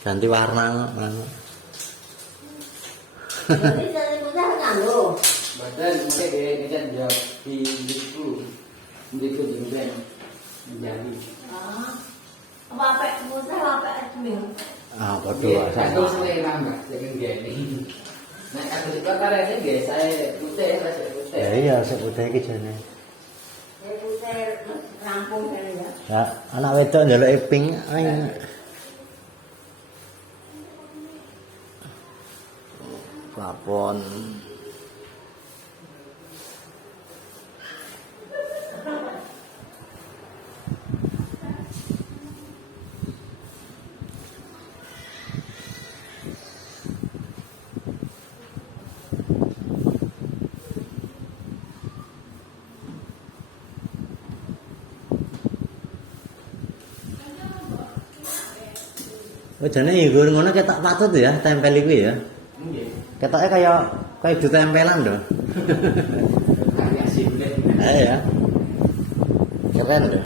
Ganti warna anu. Jadi dari putih nganggo. Badan mesti ngecat jawab di buku jengben menjadi. Apa putih apa cemil. Ah, padha. Aku selera Mbak, dengan gini. Nek aku dipakarene nggih saya putih rasa putih. Ya iya, sik putih iki jane. Putih rampung kan ya. Ya, anak wedok njaluk pink ae. Plafon. Oh jane nggur ngono ketok patut ya tempel iku ya. Nggih. Ketoknya kayak ditempelan loh. Karya simple. Ya. Keren loh.